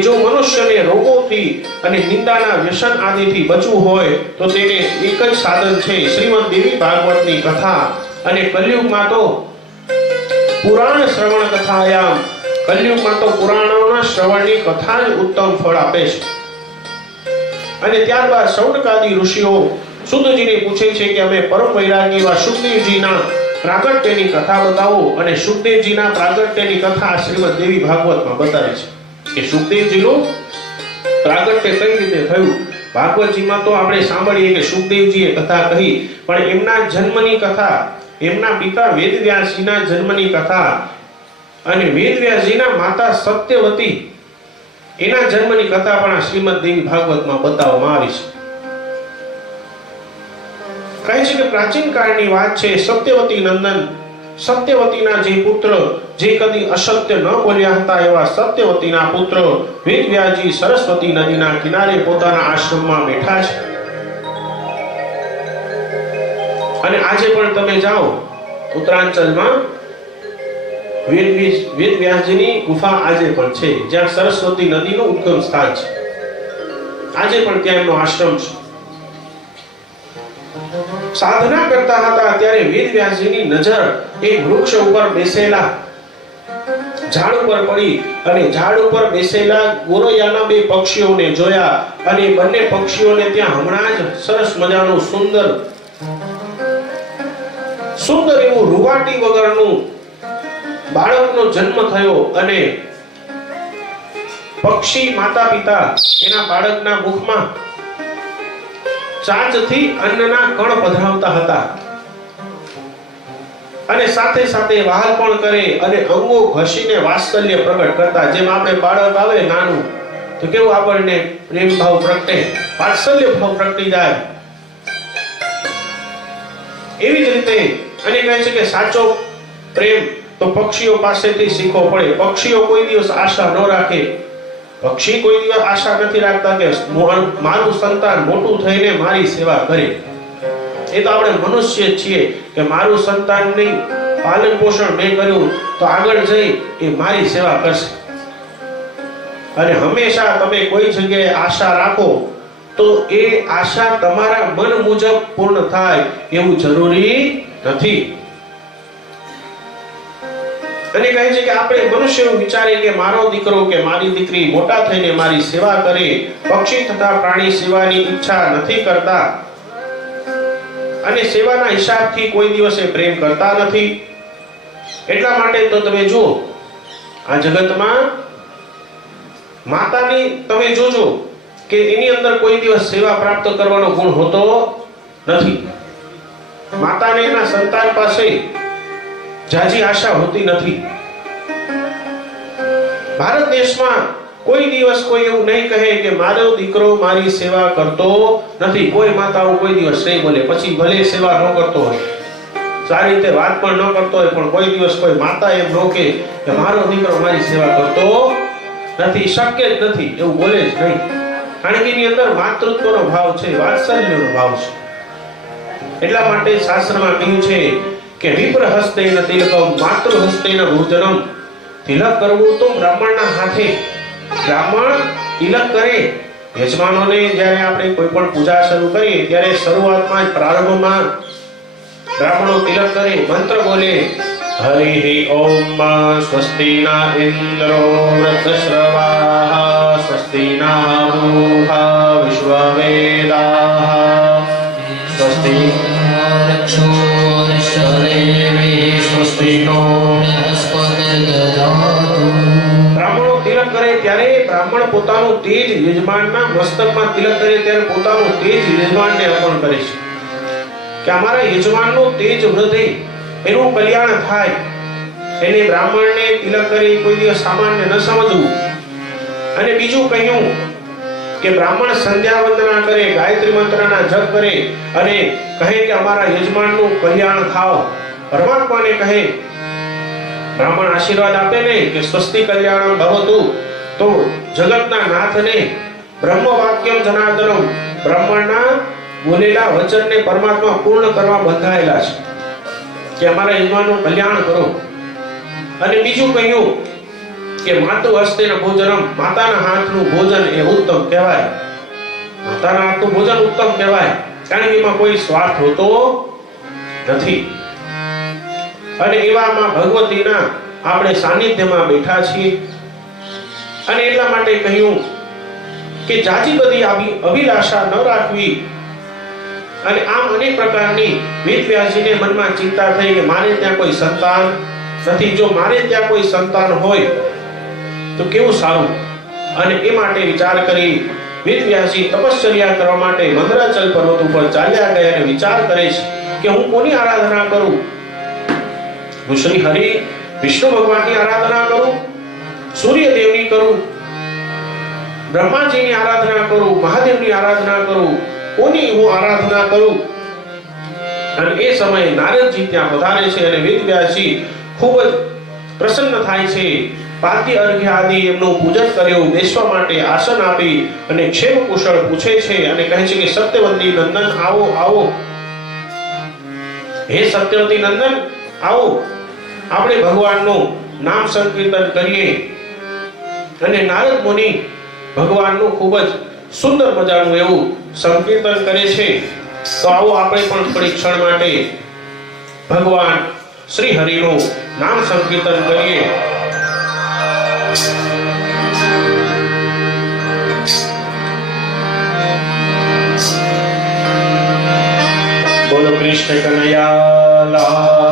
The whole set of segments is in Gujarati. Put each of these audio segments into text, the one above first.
જો મનુષ્યને રોગોથી અને નિંદાના વ્યસન આદિથી બચવું હોય, તો તેને એક જ સાધન છે શ્રીમદ દેવી ભાગવતની કથા. અને કલયુગમાં તો પુરાણ શ્રવણ કથાયામ. કલયુગમાં તો પુરાણોના શ્રવણની કથા જ ઉત્તમ ફળ આપે છે. અને ત્યારબાદ સૌનકાદી ઋષિઓ શુદ્ધજીને પૂછે છે કે અમે પરમ વૈરાગી એવા સુખદેવજીના પ્રાગટ્યની કથા બતાવો. અને સુખદેવજીના પ્રાગટ્યની કથા શ્રીમદ દેવી ભાગવતમાં બતાવે છે. કે સુખદેવજીનું પ્રાગટ્ય કઈ રીતે થયું? ભાગવતજીમાં તો આપણે સાંભળીએ કે સુખદેવજીએ કથા કહી, પણ એમના જન્મની કથા, એમના પિતા વેદવ્યાસજીના જન્મની કથા અને વેદવ્યાસજીના માતા સત્યવતી, એના જન્મની કથા પણ શ્રીમદ દેવી ભાગવતમાં બતાવવામાં આવી છે. કહે છે કે પ્રાચીન કાળની વાત છે, સત્યવતી નંદન સત્યવતીના જે પુત્ર જે કદી અસત્ય ન બોલ્યા હતા એવા સત્યવતીના પુત્ર વેદવ્યાજી સરસ્વતી નદીના કિનારે પોતાના આશ્રમમાં બેઠા છે. અને આજે પણ તમે જાઓ ઉત્તરાંચલમાં વેદ વેદવ્યાસજીની ગુફા આજે પણ છે, જ્યાં સરસ્વતી નદીનું ઉદ્ગમ સ્થાન છે. આજે પણ ત્યાં એમનો આશ્રમ છે. સાધના કરતા હતા, ત્યારે વેદવ્યાસજીની નજર એક વૃક્ષ ઉપર બેસેલા, ઝાડ ઉપર પડી અને ઝાડ ઉપર બેસેલા ગોરૈયાના બે પક્ષીઓને જોયા અને બંને પક્ષીઓને ત્યાં હમણાં જ સરસ મજાનું સુંદર સુંદર એવું રૂવાટી વગરનું બાળકનો જન્મ થયો અને પક્ષી માતા પિતા એના બાળકના મુખમાં ચાંચથી અન્નના કણ પધરાવતા હતા. અને સાથે સાથે વાહલ પણ કરે અને અંગો ઘસીને વાત્સલ્ય પ્રગટ કરતા. જેમ આપણે બાળક આવે નાનું, તો કેવું આપણને પ્રેમ ભાવ પ્રગટે? વાત્સલ્ય ભાવ પ્રગટી જાય. એવી જ રીતે અને કહે છે કે સાચો પ્રેમ તો પક્ષીઓ પાસેથી શીખવો પડે. પક્ષીઓ કોઈ દિવસ આશા ન રાખે. પક્ષી કોઈ દિવસ આશા નથી રાખતા કે મોહન, મારું સંતાન મોટું થઈને મારી સેવા કરે. એ તો આપણે મનુષ્ય છીએ કે મારું સંતાનની પાલન પોષણ મેં કર્યું, તો આગળ જઈ એ મારી સેવા કરશે. અને હંમેશા તમે કોઈ જગ્યાએ આશા રાખો, તો એ આશા તમારા મન મુજબ પૂર્ણ થાય એવું જરૂરી નથી. અને કહે છે કે આપણે મનુષ્ય વિચારીએ કે મારો દીકરો કે મારી દીકરી મોટા થઈને મારી સેવા કરે, પક્ષી તથા પ્રાણી સેવાની ઈચ્છા નથી કરતા. અને સેવાના હિસાબથી કોઈ દિવસે પ્રેમ કરતા નથી. એટલા માટે તો તમે જુઓ, આ જગતમાં માતાની તમે જોજો કે એની અંદર કોઈ દિવસ સેવા પ્રાપ્ત કરવાનો ગુણ હોતો નથી. માતાને એના સંતાન પાસે જાજી આશા હોતી નથી. ભારત દેશમાં કોઈ દિવસ કોઈ એવું નહીં કહે કે મારો દીકરો મારી સેવા કરતો નથી. કોઈ માતાઓ કોઈ દિવસ નહીં બોલે. પછી ભલે સેવા ન કરતો હોય, સારી રીતે વાત પણ ન કરતો હોય, પણ કોઈ દિવસ કોઈ માતા એમ ન કે મારો દીકરો મારી સેવા કરતો નથી. શક્ય જ નથી. એવું બોલે જ નહીં. કારણ કે એની અંદર માતૃત્વનો ભાવ છે, વાત્સલ્યનો ભાવ છે. એટલા માટે શાસ્ત્રમાં કહ્યું છે કે વિપ્ર હસ્તેન તિલકમ માતૃ હસ્તેન ભોજનમ. તિલક કરવું તો બ્રાહ્મણના હાથે. બ્રાહ્મણ તિલક કરે. યજમાનોને જ્યારે આપણે કોઈ પણ પૂજા શરૂ કરીએ, ત્યારે શરૂઆતમાં પ્રારંભમાં બ્રાહ્મણો તિલક કરે, મંત્ર બોલે, હરિ ઓમ સ્વસ્તિના ઇન્દ્રો વૃતશ્રવાઃ સ્વસ્તિના ના વિશ્વવેદાઃ સ્વસ્તિ તિલક કરે ત્યારે બ્રાહ્મણ તેજ યજમાનના મસ્તકમાં કરે છે. કે અમારા યજમાનનું તેજ વૃદ્ધિ એનું કલ્યાણ થાય. એને બ્રાહ્મણને તિલક કરી કોઈ દિવસ સામાન્ય ન સમજવું. અને બીજું કહ્યું કે બ્રાહ્મણ સંધ્યા વંદના કરે, ગાયત્રી મંત્રના જપ કરે અને કહે કે અમારા યજમાનનું કલ્યાણ થાવ. પરમાત્માને કહે? બ્રાહ્મણ આશીર્વાદ આપે ને કે સ્વસ્તિ કલ્યાણમ ભવતુ. તો જગતના નાથને બ્રહ્મ વાક્યમ જનાર્દનમ. બ્રાહ્મણના બોલેલા વચનને પરમાત્મા પૂર્ણ કરવા બંધાયેલા છે. કે અમારા યજમાનનું કલ્યાણ કરો. અને બીજું કહ્યું કે માતુ હસ્તેન ભોજનમ, માતાના હાથનું ભોજન એ ઉત્તમ કહેવાય. માતાના હાથનું ભોજન ઉત્તમ કહેવાય, કારણ કે એમાં કોઈ સ્વાર્થ હોતો નથી. અને એવામાં ભગવતીના આપણે સાનિધ્યમાં બેઠા છીએ. અને એટલા માટે કહ્યું કે જાજી બધી આવી અભિલાષા ન રાખવી. અને આમ અનેક પ્રકારની વેદવ્યાસજીને મનમાં ચિંતા થઈ કે મારે ત્યાં કોઈ સંતાન નથી. જો મારે ત્યાં કોઈ સંતાન હોય તો કેવું સારું? અને એ માટે વિચાર કરી વેદવ્યાસજી તપશ્ચર્યા કરવા માટે મંદરાચલ પર્વત ઉપર ચાલ્યા ગયા અને વિચાર કરે છે કે હું કોની આરાધના કરું? હું શ્રી હરિ વિષ્ણુ ભગવાનની આરાધના કરું? સૂર્યદેવની કરું? બ્રહ્માજીની આરાધના કરું? મહાદેવની આરાધના કરું? કોની હું આરાધના કરું? અને એ સમયે નારદજી ત્યાં પધારે છે અને વેદવ્યાસી ખૂબ જ પ્રસન્ન થાય છે. પાદ્ય અર્ઘ્ય આદિ એમનું પૂજન કર્યું, બેસવા માટે આસન આપી અને ક્ષેમ કુશળ પૂછે છે અને કહે છે કે, સત્યવતી નંદન, આવો આવો. હે સત્યવતી નંદન, આવો. આપણે ભગવાનનું નામ સંકીર્તન કરીએ. અને નારદ મુનિ ભગવાનનું ખૂબ જ સુંદર મજાનું એવું સંકીર્તન કરે છે. તો આવો આપણે પણ થોડી ક્ષણ માટે ભગવાન શ્રી હરિનું નામ સંકીર્તન કરીએ. બોલો કૃષ્ણ કનૈયા લાલ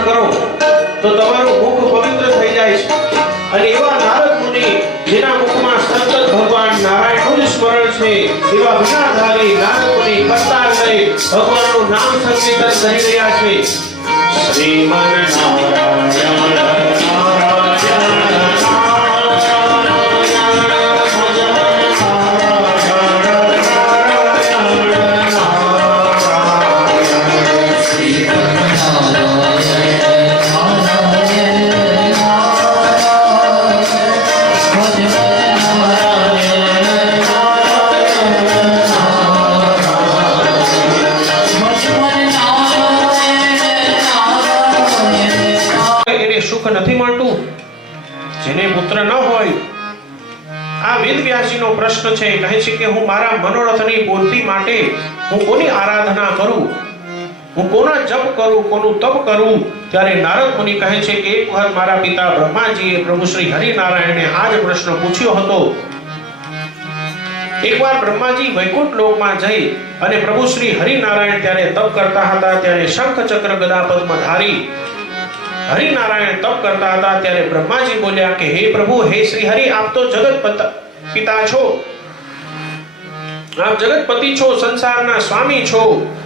સ્મરણ કરો. તો તમારું મુખ પવિત્ર થઈ જાય છે. અને એવા નારદ મુનિ, જેના મુખમાં સતત ભગવાન નારાયણનું સ્મરણ છે, એવા વિનાધારી નારદ મુનિ કરતા લઈ ભગવાનનું નામ સંકીર્તન કરી રહ્યા છે. શ્રીમન નારાયણ નારાયણ જેને પુત્ર ન હોય. આ વેદવ્યાસજીનો પ્રશ્ન છે. કહે છે કે હું મારા મનોરથની પૂર્તિ માટે હું કોની આરાધના કરું? હું કોના જપ કરું, કોનું તપ કરું? ત્યારે નારદ મુનિ કહે છે કે એક વખત મારા પિતા બ્રહ્માજીએ પ્રભુ શ્રી હરિનારાયણે આ જ પ્રશ્ન પૂછ્યો હતો. એકવાર બ્રહ્માજી વૈકુંઠ લોકમાં જઈ અને પ્રભુ શ્રી હરિનારાયણ ત્યારે તપ કરતા હતા. ત્યારે શંખ ચક્ર ગદા પદ્મ ધારી હરિનારાયણ તપ કરતા હતા, ત્યારે બ્રહ્માજી બોલ્યા કે, હે પ્રભુ, હે શ્રી હરિ, આપ તો જગત પિતા છો. આપ જગતપતિ છો, સંસારના સ્વામી છો.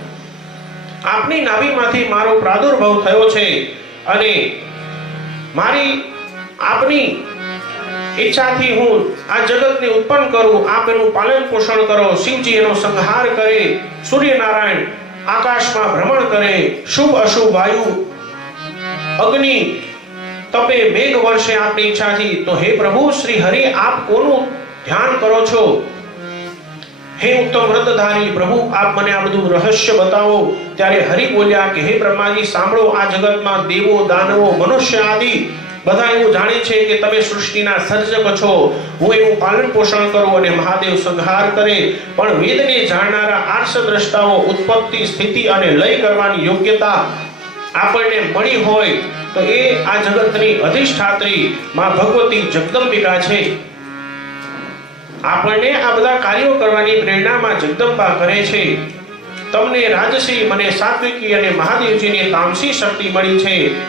આપની નાભીમાંથી મારો પ્રાદુર્ભાવ થયો છે અને મારી, આપની ઈચ્છાથી હું આ જગતને ઉત્પન્ન કરું આપ એનું પાલન પોષણ કરો. શિવજી એનો સંહાર કરે, સૂર્યનારાયણ આકાશમાં ભ્રમણ કરે, શુભ અશુભ વાયુ અગ્નિ તપે મેઘ વર્ષે આપની ઈચ્છાથી. તો હે પ્રભુ, શ્રી હરિ, આપ કોનું ધ્યાન કરો છો? હે ઉત્તમ વ્રતધારી પ્રભુ, આપ મને આ બધું રહસ્ય બતાવો. ત્યારે હરિ બોલ્યા કે, હે બ્રહ્માજી, સાંભળો, આ જગતમાં દેવો, દાનવો, મનુષ્ય આદિ બધા એવું જાણે છે કે તમે સૃષ્ટિના સર્જક છો. હું એવું પાલન પોષણ કરું અને મહાદેવ સંહાર કરે. પણ વેદને જાણનારા આર્ષ દ્રષ્ટાઓ ઉત્પત્તિ, સ્થિતિ અને લય કરવાની યોગ્યતા આપણને મળી હોય તો એ આ જગતની અધિષ્ઠાત્રી માં ભગવતી જગદંબિકા છે. આપણને આ બધા કાર્યો કરવાની પ્રેરણામાં જગદંબા કરે છે. તમને રાજસી મને સાત્વિકી અને મહાદેવજીની તામસી શક્તિ મળી છે.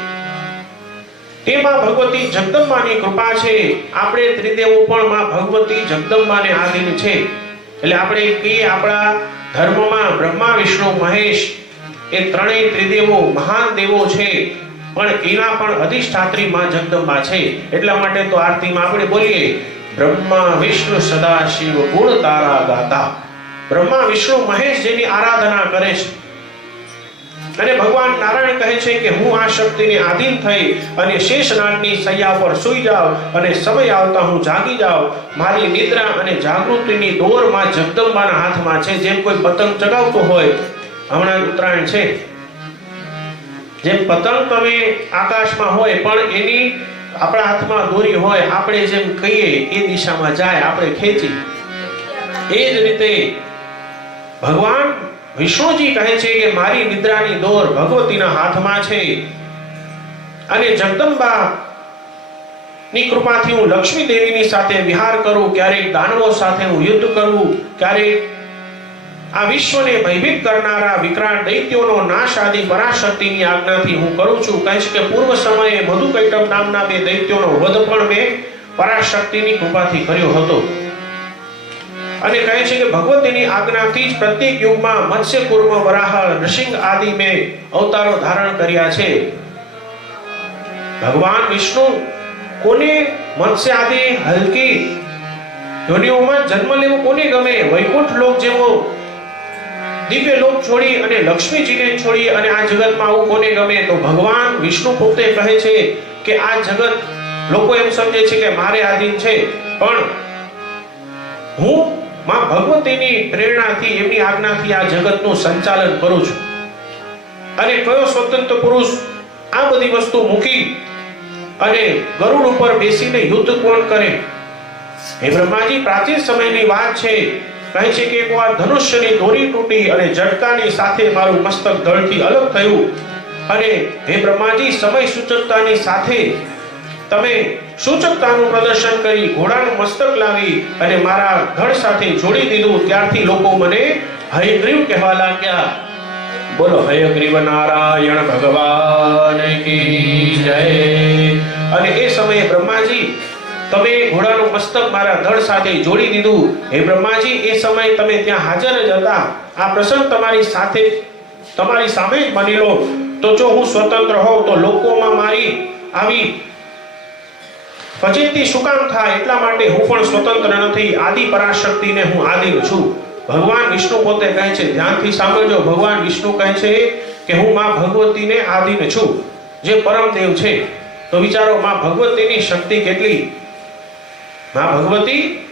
તેમાં ભગવતી જગદંબાની કૃપા છે. આપણે ત્રિદેવો પણ માં ભગવતી જગદંબાને આધીન છે. એટલે આપણે કહીએ આપણા ધર્મમાં બ્રહ્મા, વિષ્ણુ, મહેશ એ ત્રણેય ત્રિદેવો મહાન દેવો છે. પણ એના પણ અધિષ્ઠાત્રી માં જગદંબા છે. એટલા માટે તો આરતીમાં આપણે બોલીએ, બ્રહ્મા વિષ્ણુ સદાશિવ ગુણ તારા ગાતા. બ્રહ્મા વિષ્ણુ મહેશ જેની આરાધના કરે છે. અને ભગવાન નારાયણ કહે છે કે, હું આ શક્તિને આધીન થઈ અને શેષનાગની સૈયા પર સૂઈ જાવ અને સમય આવતા હું જાગી જાવ. મારી નિદ્રા અને જાગૃતિની દોરમાં જગદંબાના હાથમાં છે. જેમ કોઈ પતંગ ચગાવતો હોય હમણાં ઉત્તરાયણ છે. જેમ પતંગ તમે આકાશમાં હોય, પણ એની આપણા હાથમાં દોરી હોય, આપણે જેમ કહીએ, એ દિશામાં જાય, આપણે ખેંચી. એ જ રીતે ભગવાન વિષ્ણુજી કહે છે કે મારી નિદ્રાની દોર ભગવતીના હાથમાં છે. અને જગદંબા ની કૃપાથી હું લક્ષ્મી દેવીની સાથે વિહાર કરું ક્યારેક દાનવો સાથે હું યુદ્ધ કરું ક્યારેક આ વિશ્વને ભયભીત કરનારા વિકરાળ દૈત્યોનો નાશ આદિ પરાશક્તિની આજ્ઞાથી હું કરું છું. કહીશ કે પૂર્વ સમયે મધુકૈટભ નામના બે દૈત્યોનો વધ પણ મેં પરાશક્તિની કૃપાથી કર્યો હતો. અને કહે છે કે ભગવતીની આજ્ઞાથી જ પ્રત્યેક યુગમાં મત્સ્ય કુર્મ વરાહ નૃસિંહ આદિ મેં અવતારો ધારણ કર્યા છે. ભગવાન વિષ્ણુ કોને મત્સ્ય આદિ હલકી યોનિઓમાં જન્મ લેવો કોને ગમે? વૈકુંઠ લોક જેવો દિવ્ય લોક છોડી અને લક્ષ્મીજીને છોડી અને આ જગતમાં આવું કોને ગમે તો ભગવાન વિષ્ણુ પોતે કહે છે કે આ જગત લોકો એમ સમજે છે કે મારે આધીન છે. પણ હું માં ભગવતીની પ્રેરણાથી, એમની આજ્ઞાથી આ જગતનું સંચાલન કરું છું. અને કયો સ્વતંત્ર પુરુષ આ બધી વસ્તુ મૂકી અને ગરુડ ઉપર બેસીને યુદ્ધ કોણ કરે? હે બ્રહ્માજી, પ્રાચીન સમયની વાત છે કહે છે કે એકવાર ધનુષ્યની દોરી તૂટી અને ઝટકાની સાથે મારું મસ્તક ધડથી અલગ થયું. અને હે બ્રહ્માજી, સમય સૂચકતાની સાથે તમે સૂચકતાનું પ્રદર્શન કરી ઘોડાનું મસ્તક લાવી અને મારા ધડ સાથે જોડી દીધું. ત્યારથી લોકો મને હયગ્રીવ કહેવા લાગ્યા. બોલો, હયગ્રીવ નારાયણ ભગવાન કી જય. અને એ સમયે બ્રહ્માજી તમે ઘોડાનું મસ્તક મારા ધડ સાથે જોડી દીધું. હે બ્રહ્માજી, એ સમયે તમે ત્યાં હાજર જ હતા. આ પ્રસંગ તમારી સાથે તમારી સામે જ બનેલો. તો જો હું સ્વતંત્ર હોઉં, તો લોકોમાં મારી આવી ફજીતી શું થાય એટલા માટે હું પણ સ્વતંત્ર નથી. આદિ પરાશક્તિને હું આદિન છું. ભગવાન વિષ્ણુ પોતે કહે છે, ધ્યાનથી સાંભળજો, ભગવાન વિષ્ણુ કહે છે કે હું માં ભગવતીને આદિન છું. જે પરમદેવ છે. તો વિચારો, માં ભગવતીની શક્તિ કેટલી? માં ભગવતી,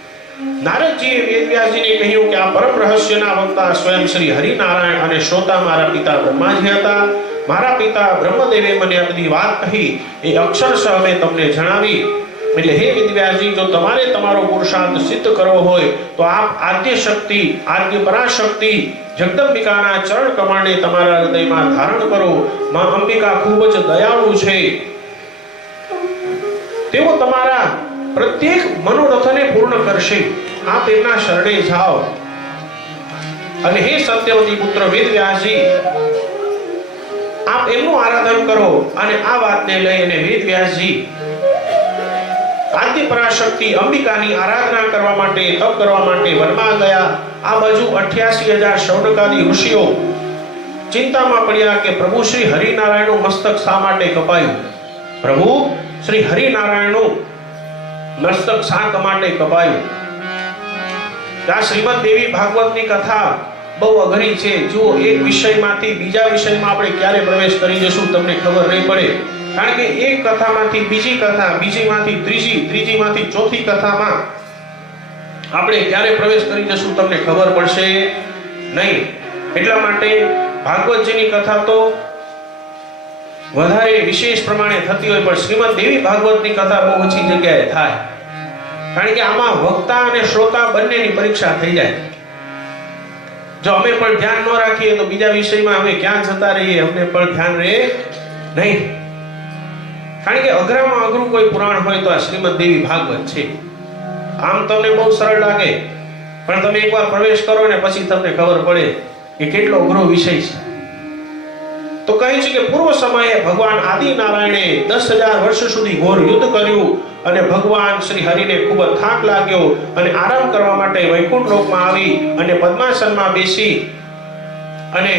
નારદજીએ વેદવ્યાસજીને કહ્યું કે આ પરમ રહસ્યના વક્તા સ્વયં શ્રી હરિનારાયણ અને શ્રોતા મારા પિતા બ્રહ્માજી હતા. મારા પિતા બ્રહ્મદેવે મને આ બધી વાત કહી. એ અક્ષરશઃ મેં તમને જણાવી. એટલે હે વિદ્યાજી જો તમારે તમારો પુરુષાર્થ સિદ્ધ કરવો હોય, તો આપ આદ્ય શક્તિ, આદ્ય પરાશક્તિ, જગદંબિકાના ચરણ કમળને તમારા હૃદયમાં ધારણ કરો. માં અંબિકા ખૂબ જ દયાળુ છે. તેઓ તમારા પ્રત્યેક મનોરથને પૂર્ણ કરશે. આપ એમના શરણે જાઓ. અને હે સત્યવતી પુત્ર વેદવ્યાસજી, આપ એમનું આરાધન કરો અને આ વાતને લઈ અને વેદવ્યાસજી આદ્ય પરાશક્તિ અંબિકાની આરાધના કરવા માટે, તપ કરવા માટે વનમાં ગયા. આ બાજુ અઠ્યાસી હજાર શૌનકાદી ઋષિઓ ચિંતામાં પડ્યા કે પ્રભુ શ્રી હરિનારાયણનું મસ્તક શા માટે કપાયું? પ્રભુ, શ્રી હરિનારાયણનું મસ્તક શા માટે કપાયું. આ શ્રીમદ દેવી ભાગવતની કથા બહુ અઘરી છે. જો એક વિષયમાંથી બીજા વિષયમાં આપણે ક્યારે પ્રવેશ કરી જશું તમને ખબર નહીં પડે. કારણ કે એક કથામાંથી બીજી કથા, બીજીમાંથી ત્રીજી, ત્રીજીમાંથી ચોથી કથામાં આપણે ક્યારે પ્રવેશ કરી જશું તમને ખબર પડશે નહીં. એટલા માટે ભાગવતજીની કથા તો વધારે વિશેષ પ્રમાણે થતી હોય પણ શ્રીમદ દેવી ભાગવતની કથા બહુ ઓછી જગ્યાએ થાય. કારણ કે આમાં વક્તા અને શ્રોતા બંનેની પરીક્ષા થઈ જાય. જો અમે પણ ધ્યાન ન રાખીએ તો બીજા વિષયમાં અમે ક્યાં જતા રહીએ, અમને પણ ધ્યાન રહે નહીં. કારણ કે અઘરામાં અઘરું કોઈ પુરાણ હોય તો આ શ્રીમદ દેવી ભાગવત છે. આમ તમને બહુ સરળ લાગે. પણ તમે એકવાર પ્રવેશ કરો ને પછી તમને ખબર પડે કે કેટલો અઘરો વિષય છે. તો કહે છે કે પૂર્વ સમયે ભગવાન આદિ નારાયણે દસ હજાર વર્ષ સુધી ઘોર યુદ્ધ કર્યું અને ભગવાન શ્રી હરિને ખૂબ જ થાક લાગ્યો અને આરામ કરવા માટે વૈકુંઠ લોકમાં આવી અને પદ્માસનમાં બેસી અને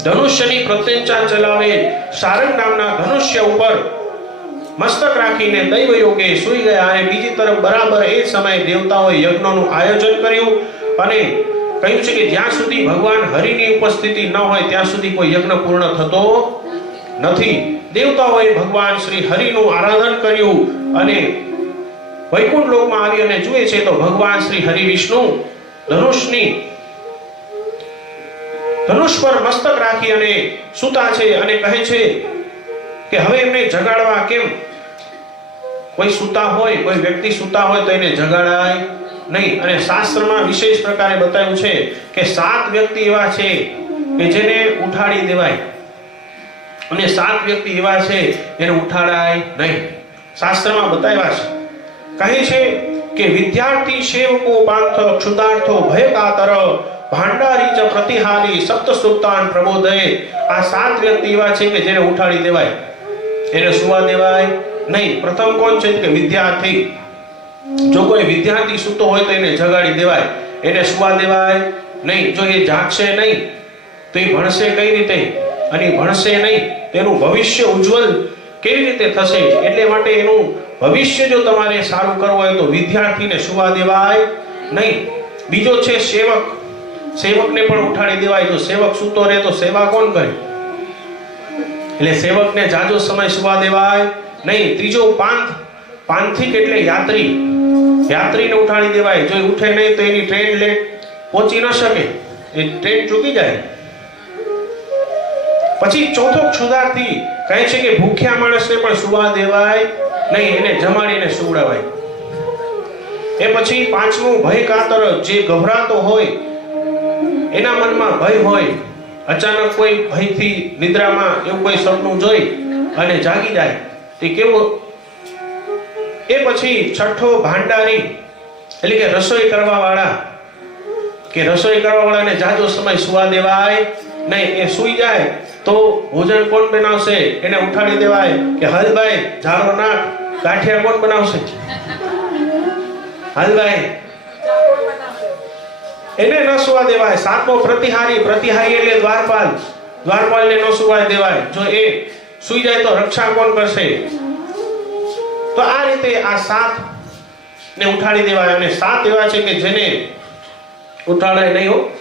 ધનુષ્યની પ્રત્યંચા ચલાવે સારંગ નામના ધનુષ્ય ઉપર મસ્તક રાખીને દૈવ યોગે સૂઈ ગયા અને બીજી તરફ બરાબર એ સમયે દેવતાઓએ યજ્ઞનું આયોજન કર્યું અને કહ્યું છે કે જ્યાં સુધી ભગવાન હરિની ઉપસ્થિતિ ન હોય, ત્યાં સુધી કોઈ યજ્ઞ પૂર્ણ થતો નથી. દેવતાઓએ ભગવાન શ્રી હરિનું આરાધન કર્યું અને વૈકુંઠ લોકમાં આવી અને જુએ છે તો ભગવાન શ્રી હરિ વિષ્ણુ ધનુષની, ધનુષ પર મસ્તક રાખી અને સૂતા છે અને કહે છે કે હવે એમને જગાડવા કેમ? કોઈ સૂતા હોય, કોઈ વ્યક્તિ સૂતા હોય તો એને જગાડાય. નહીં, અને શાસ્ત્રમાં વિશેષ પ્રકારે બતાવ્યું છે કે સાત વ્યક્તિ એવા છે કે જેને ઉઠાડી દેવાય. અને સાત વ્યક્તિ એવા છે જેને ઉઠાડાય નહીં. શાસ્ત્રમાં બતાવ્યા છે. કહે છે કે વિદ્યાર્થી સેવકો પાંથ ક્ષુદાર્થો ભય કાતર ભાંડારી ચ પ્રતિહારી સપ્ત સુપ્તાન પ્રબોધય. આ સાત વ્યક્તિ એવા છે કે જેને ઉઠાડી દેવાય. એને સુવા દેવાય નહીં. પ્રથમ કોણ છે? કે વિદ્યાર્થી. જો કોઈ વિદ્યાર્થી સૂતો હોય તો એને જગાડી દેવાય. એને સુવા દેવાય નહીં. જો એ જાગશે નહીં, તો એ ભણશે કઈ રીતે? અને ભણશે નહીં તેનું ભવિષ્ય ઉજ્જવલ કેવી રીતે થશે? એટલે માટે એનું ભવિષ્ય જો તમારે સારું કરવું હોય તો વિદ્યાર્થીને સુવા દેવાય નહીં. બીજો છે સેવક. સેવકને પણ ઉઠાડી દેવાય. જો સેવક સૂતો રહે તો સેવા કોણ કરે? એટલે સેવકને જાજો સમય સુવા દેવાય નહીં. ત્રીજો પાંથ. પાંથિક એટલે યાત્રી? યાત્રીને ઉઠાડી દેવાય. જો ઉઠે નહીં તો એની ટ્રેન લેટ પહોંચી ન શકે. એ ટ્રેન ચૂકી જાય. પછી ચોથો ક્ષુધાર્થી કહે છે કે ભૂખ્યા માણસને પણ સુવા દેવાય નહીં, એને જમાડીને સુવડાવાય. એ પછી પાંચમું ભય કાતર જે ગભરાતો હોય, એના મનમાં ભય હોય. અચાનક કોઈ ભયથી નિદ્રામાં એવું કોઈ સપનું જોઈ અને જાગી જાય. તે કેવો એ પછી છઠ્ઠો ભાંડારી એટલે કે રસોઈ કરવા વાળા કે રસોઈ કરવા વાળાને જાજો સમય સુવા દેવાય, નહીં, એ સુઈ જાય, તો ભોજન કોણ બનાવશે? એને ઉઠાડી દેવાય કે હલભાઈ ઝાડો નાખ ગાંઠિયા કોણ બનાવશે? હલભાઈ એને ન સુવા દેવાય. સાતમો પ્રતિહારી પ્રતિહારી એટલે દ્વારપાલ. દ્વારપાલને ન સુવા દેવાય. જો એ સુઈ જાય તો રક્ષા કોણ કરશે? તો આ રીતે આ સાત ને ઉઠાડી દેવાય અને સાત એવા છે કે જેને ઉઠાડાય નહીં હો.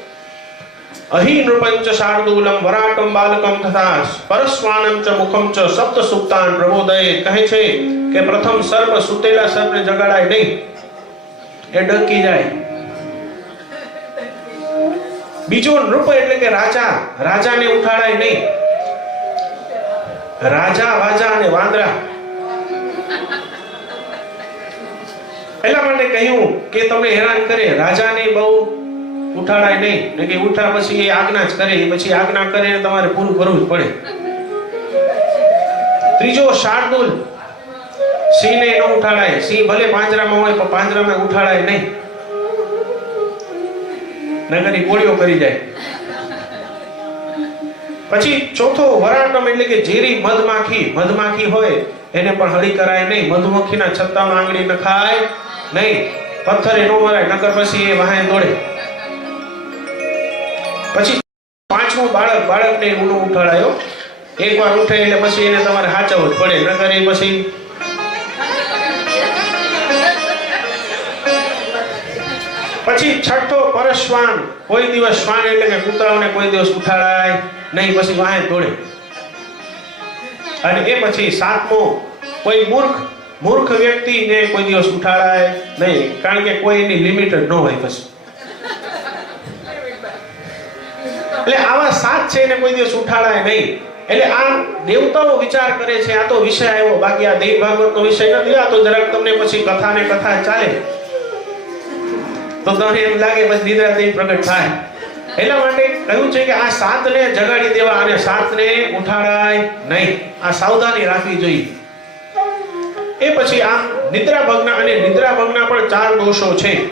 અહી નૃપંચ શાર્દૂલમ વરાટમ બાલકમ તથા પરસ્વાનમ ચ મુખમ ચ સપ્ત સુપ્તાન પ્રબોધય. કહે છે કે પ્રથમ સર્પ સુતેલા સર્પને જગાડાય નહીં. એ ડંકી જાય. બીજો નૃપ એટલે કે રાજા. રાજાને ઉઠાડાય નહીં. રાજા, વાજા અને વાંદરા. એટલા માટે કહ્યું કે તમને હેરાન કરે, રાજાને બહુ ઉઠાડાય નહીં. કે ઉઠા પછી એ આજ્ઞા જ કરે પછી આજ્ઞા કરે તમારે પૂરું કરવું જ પડે. ત્રીજો, શાર્દુલ. સિંહને ન ઉઠાડાય. સિંહ ભલે પાંજરામાં હોય, પણ પાંજરામાં ઉઠાડાય નહીં. નગરની ગોળીઓ કરી જાય. પછી ચોથો વરાટમ એટલે કે ઝેરી મધમાખી. મધમાખી હોય, એને પણ હળી કરાય નહીં. મધુમક્ખીના છત્તામાં આંગળી નખાય. નહીં, પથ્થરે નો મરાય, નકર પછી એ વાહે દોડે. પછી પાંચમું બાળક, બાળકને ઊંડો ઉઠાડાયો. એકવાર ઉઠે એટલે પછી એને તમારે હાચવવું જ પડે, નકર એ પછી પછી છઠ્ઠો પરશ્વાન, કોઈ દિવસ શ્વાન એટલે કે કૂતરાઓને કોઈ દિવસ ઉઠાડાય નહીં, પછી વાહે તોડે અને એ પછી સાતમો, કોઈ મૂર્ખ મૂર્ખ વ્યક્તિને કોઈ દિવસ ઉઠાડાય નહીં, કારણ કે કોઈ એની લિમિટ ન હોય પછી. એટલે આવા સાત છે એને કોઈ દિવસ ઉઠાડાય નહીં. એટલે આ દેવતાઓ વિચાર કરે છે, આ તો વિષય આવ્યો, બાકી આ દેવ ભાગવતનો વિષય નથી, આ તો જરાક તમને પછી કથા ને કથા ચાલે. તો તમને એમ લાગે પછી દીદરા દેવી પ્રગટ થાય. એટલા માટે કહ્યું છે કે આ સાતને જગાડી દેવા અને સાતને ઉઠાડાય નહીં. આ સાવધાની રાખવી જોઈએ. એ પછી આ નિદ્રા ભંગ અને નિદ્રા ભંગના પણ ચાર દોષો છે.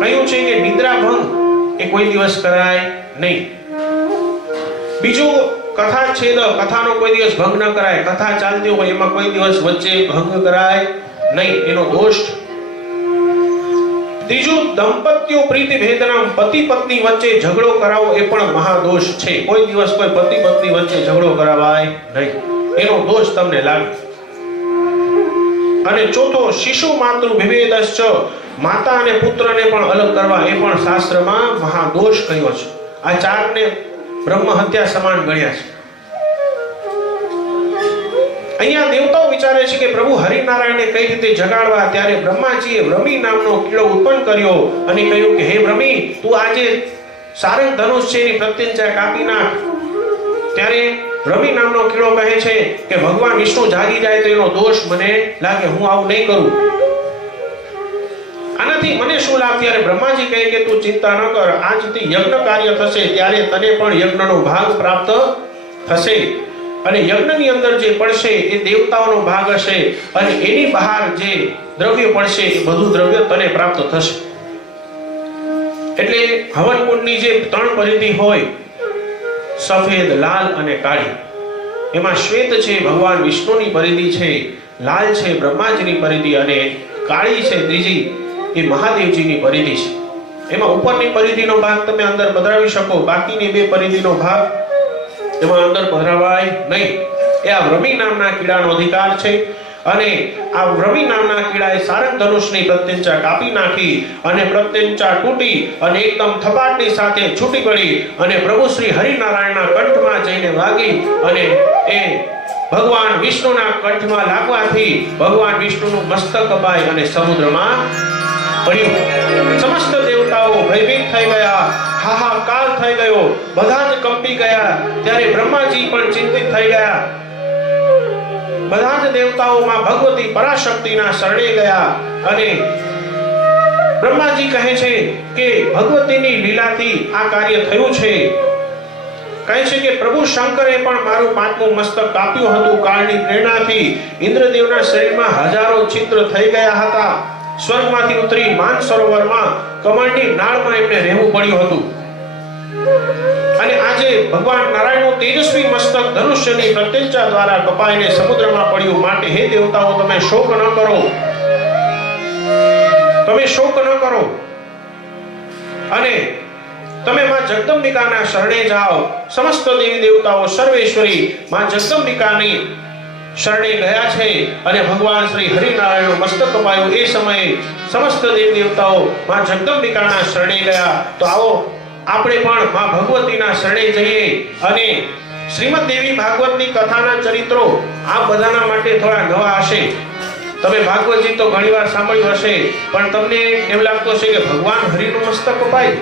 કહ્યું છે કે નિદ્રા ભંગ એ કોઈ દિવસ કરાય નહીં. બીજું કથા છેદ કથાનો કોઈ દિવસ ભંગ ન કરાય. કથા ચાલતી હોય એમાં કોઈ દિવસ વચ્ચે ભંગ કરાય નહીં. એનો દોષ. ત્રીજું, દંપત્યો પ્રીતિ ભેદના પતિ પત્ની વચ્ચે ઝઘડો કરાવો એ પણ મહાદોષ છે. કોઈ દિવસ કોઈ પતિ પત્ની વચ્ચે ઝઘડો કરાવાય નહીં. એનો દોષ તમને લાગે. અને ચોથો શિશુ માતૃ વિભેદશ્ચ માતા અને પુત્રને પણ અલગ કરવા એ પણ શાસ્ત્રમાં મહાદોષ કહ્યો છે. આ ચારને બ્રહ્મ હત્યા સમાન ગણ્યા છે. અહીંયા દેવતાઓ વિચારે છે કે પ્રભુ હરિનારાયણને કઈ રીતે જગાડવા, ત્યારે બ્રહ્માજીએ વ્રમી નામનો કીડો ઉત્પન્ન કર્યો અને કહ્યું કે, હે વ્રમી, તું આજે સારંગ ધનુષ છે એની પ્રત્યંચા કાપી નાખ. ત્યારે રવિ નામનો કીડો કહે છે કે ભગવાન વિષ્ણુ જાગી જાય તો એનો દોષ મને લાગે, હું આવું નહીં કરું. આનાથી મને શું લાભ? ત્યારે બ્રહ્માજી કહે કે તું ચિંતા ન કર, આજથી યજ્ઞ કાર્ય થશે, ત્યારે તને પણ યજ્ઞનો ભાગ પ્રાપ્ત થશે. અને યજ્ઞની અંદર જે પડશે, એ દેવતાઓનો ભાગ હશે અને એની બહાર જે દ્રવ્ય પડશે, એ બધું દ્રવ્ય તને પ્રાપ્ત થશે. એટલે હવન કુંડની જે ત્રણ પરિધિ હોય સફેદ, લાલ અને કાળી. એમાં શ્વેત છે, ભગવાન વિષ્ણુની પરિધિ છે, લાલ છે, બ્રહ્માજીની પરિધિ અને કાળી છે, ત્રીજી એ મહાદેવજીની પરિધિ છે. એમાં ઉપરની પરિધિનો ભાગ તમે અંદર પધરાવી શકો, બાકીની બે પરિધિનો ભાગ એમાં અંદર પધરાવાય નહીં. એ આ વ્રમી નામના કીડાનો અધિકાર છે. અને આ રવિ નામના કીડાએ સારંગ ધનુષની પ્રત્યંચા કાપી નાખી અને પ્રત્યંચા તૂટી અને એકદમ થપાટની સાથે છૂટી પડી અને પ્રભુ શ્રી હરિનારાયણના કંઠમાં જઈને વાગી અને એ ભગવાન વિષ્ણુના કંઠમાં લાગવાથી ભગવાન વિષ્ણુનું મસ્તક કપાય અને સમુદ્રમાં પડ્યું. સમસ્ત દેવતાઓ ભયભીત થઈ ગયા, હાહાકાર થઈ ગયો બધા જ કંપી ગયા. ત્યારે બ્રહ્માજી પણ ચિંતિત થઈ ગયા. બધા જ દેવતાઓમાં ભગવતી પરાશક્તિના શરણે ગયા અને બ્રહ્માજી કહે છે કે ભગવતીની લીલાથી આ કાર્ય થયું છે. કહે છે કે પ્રભુ શંકરે પણ મારું પાંચમું મસ્તક કાપ્યું હતું. કાળની પ્રેરણાથી ઇન્દ્રદેવના શરીરમાં હજારો છિદ્ર થઈ ગયા હતા. સ્વર્ગમાંથી ઉતરી માન સરોવરમાં કમળની નાળમાં એમને રહેવું પડ્યું હતું. અને આજે ભગવાન નારાયણનું તેજસ્વી મસ્તક ધનુષ્યની પ્રત્યંચા દ્વારા કપાઈને સમુદ્રમાં પડ્યું માટે હે દેવતાઓ, તમે શોક ન કરો. તમે શોક ન કરો. અને તમે માં જગદંબિકાના શરણે જાઓ. સમસ્ત દેવી દેવતાઓ સર્વેશ્વરી માં જગદંબિકાની શરણે ગયા છે અને ભગવાન શ્રી હરિનારાયણ મસ્તક કપાયું. એ સમયે સમસ્ત દેવી દેવતાઓ માં જગદંબિકાના શરણે ગયા. તો આવો આપણે પણ માં ભગવતીના શરણે જઈએ અને શ્રીમદ દેવી ભાગવતની કથાના ચરિત્રો આ બધાના માટે થોડા નવા હશે. તમે ભાગવતજી તો ઘણીવાર સાંભળ્યું હશે, પણ તમને એમ લાગતું હશે કે ભગવાન હરિનું મસ્તક અપાય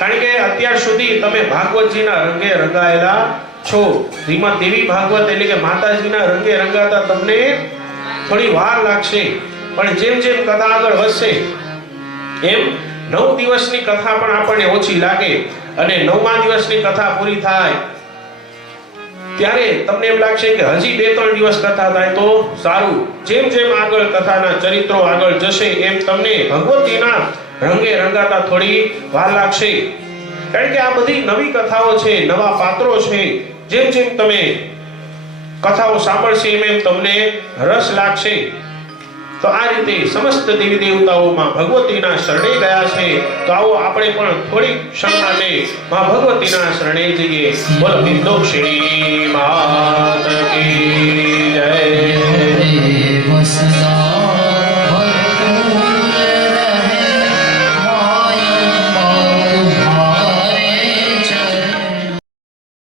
કારણ કે અત્યાર સુધી તમે ભાગવતજીના રંગે રંગાયેલા છો. શ્રીમદ દેવી ભાગવત એટલે કે માતાજીના રંગે રંગાતા તમને થોડી વાર લાગશે. પણ જેમ જેમ કથા આગળ વધશે, એમ નવ દિવસની કથા પણ આપણને ઓછી લાગે અને નવમા દિવસની કથા પૂરી થાય. ત્યારે તમને એમ લાગશે કે હજી બે ત્રણ દિવસ કથા થાય તો સારું. જેમ જેમ આગળ કથાના ચરિત્રો આગળ જશે એમ તમને ભગવતીના રંગે રંગાતા થોડી વાર લાગશે. કારણ કે આ બધી નવી કથાઓ છે, નવા પાત્રો છે. જેમ જેમ તમે કથાઓ સાંભળશે એમ એમ તમને રસ લાગશે. તો આ રીતે સમસ્ત દેવી દેવતાઓમાં ભગવતીના શરણે ગયા છે. તો આવો આપણે પણ થોડી ક્ષણ માટે માં ભગવતીના શરણે જઈએ. બોલો હિન્દુ શ્રી માત જય.